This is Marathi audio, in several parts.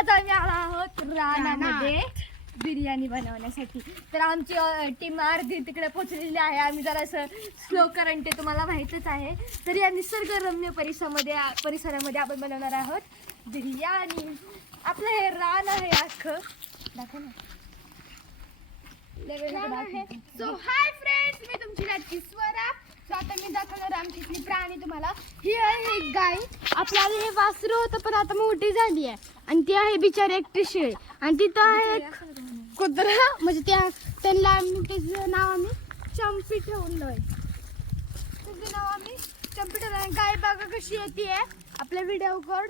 आज आम्ही आलो आहोत रानामध्ये बिर्याणी बनवण्यासाठी. तर आमची टीम अर्धी तिकडे पोहोचलेली आहे. आम्ही जरासं स्लो करंट आहे, तुम्हाला माहीतच आहे. तर या निसर्गरम्य परिसरामध्ये आपण बनवणार आहोत बिर्याणी. आपलं हे रान आहे अख्खं, दाखव ना. सो हाय फ्रेंड्स, मी तुमची लाडकी स्वरा. सो आता मी दाखवणार आमची इथली प्राणी तुम्हाला. ही आहे एक गाय. आपल्याला हे वासरू होतं पण आता मोठी झाली आहे. आणि ती आहे बिचारी एकटी शेळी. आणि तिथं आहे एक कुत्रा, म्हणजे त्यांना तिचं नाव आम्ही चंपी ठेवलंय. तिचं नाव आम्ही चंपी ठेवलं. गाय बघा कशी येते आपल्या व्हिडिओ कॉल.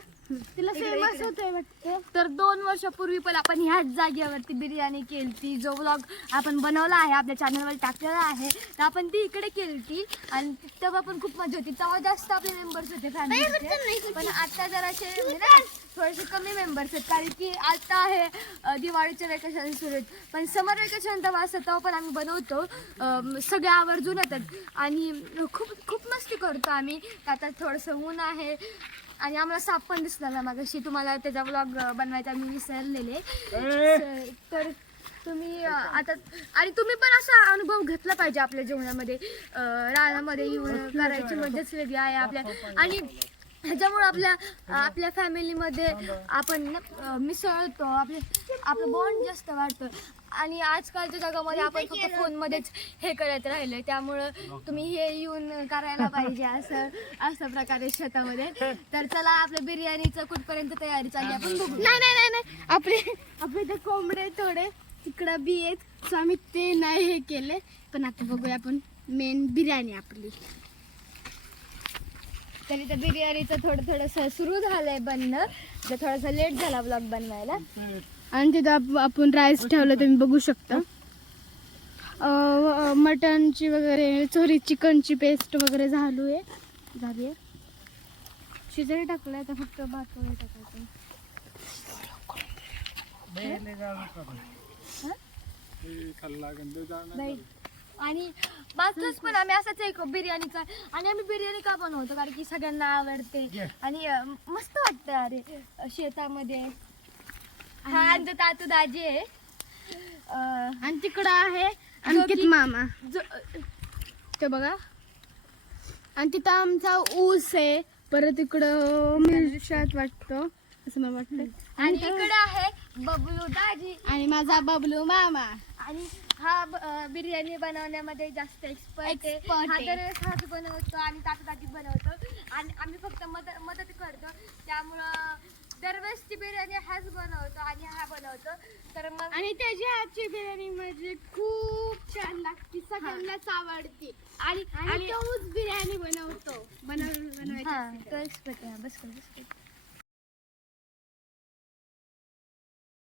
तिला फेमस होतोय वाटतं. तर 2 वर्षापूर्वी पण आपण ह्याच जागेवरती बिर्याणी केलती. जो व्लॉग आपण बनवला आहे आपल्या चॅनलवर टाकलेला आहे, तर आपण ती इकडे केलती. आणि तेव्हा पण खूप मजा होती. तेव्हा जास्त आपले मेंबर्स होते फॅमिलीचे, पण आता जरासे म्हणजे ना थोडेसे कमी मेंबर्स आहेत, कारण की आता आहे दिवाळीचे वेकेशन सुरू आहेत. पण समर वेकेशन तेव्हा असतं, तेव्हा पण आम्ही बनवतो. सगळे आवर्जून येतात आणि खूप खूप मस्ती करतो आम्ही. आता थोडंसं ऊन आहे आणि आम्हाला साप पण दिसला ना मागाशी. तुम्हाला त्याचा व्लॉग बनवायचा मी विसरलेले. तर तुम्ही आता आणि तुम्ही पण असा अनुभव घेतला पाहिजे आपल्या जीवनामध्ये. रानामध्ये येऊन करायची मजाच वेगळी आहे आपल्या. आणि ह्याच्यामुळे आपल्या फॅमिलीमध्ये आपण मिसळतो, आपलं बॉन्ड जास्त वाढतं. आणि आजकालच्या जगामध्ये आपण फक्त फोनमध्येच हे करत राहिलो, त्यामुळं तुम्ही हे येऊन करायला पाहिजे असं प्रकारे शेतामध्ये. तर चला, आपल्या बिर्याणीचं कुठपर्यंत तयारी चालली आपण बघू. नाही आपले ते कोंबडे थोडे तिकडं बी आहेत. सो आम्ही ते नाही हे केले. पण आता बघूया आपण मेन बिर्याणी आपली. तरी तर बिर्याणीचं थोडंसं सुरू झालंय बनणं. तर थोडासा लेट झाला ब्लॉग बनवायला. आणि तिथं आपण राईस ठेवलं, तुम्ही बघू शकता. मटनची वगैरे चिकनची पेस्ट वगैरे झाली आहे. शिजरी टाकलंय, तर फक्त भात वगैरे टाकायचं. आणि मागच पण आम्ही असाच एक बिर्याणीचा, आणि आम्ही बिर्याणी का बनवतो कारण की सगळ्यांना आवडते आणि मस्त वाटतं. अरे शेतामध्ये हा आमचा तातू दाजी आहे. आणि तिकडं आहे अंकित मामा, ते बघा. आणि तिथं आमचा ऊस आहे. परत तिकडं मिरच्यात वाटतं, असं मला वाटतं. आणि इकडे आहे बबलू दाजी आणि माझा बबलू मामा. आणि हा बिर्याणी बनवण्यामध्ये जास्त एक्सपर्ट आहे. हा दरवेळेस हाच बनवतो आणि तातू दाजी बनवतो आणि आम्ही फक्त मदत करतो. त्यामुळं दरवेळेस ती बिर्याणी हाच बनवतो आणि हा बनवतो. तर मग आणि त्याची हातची बिर्याणी म्हणजे खूप छान लागते, सगळ्यांनाच आवडते. आणि तोच बिर्याणी बनवायची. तो एक्सपर्ट आहे. बस कर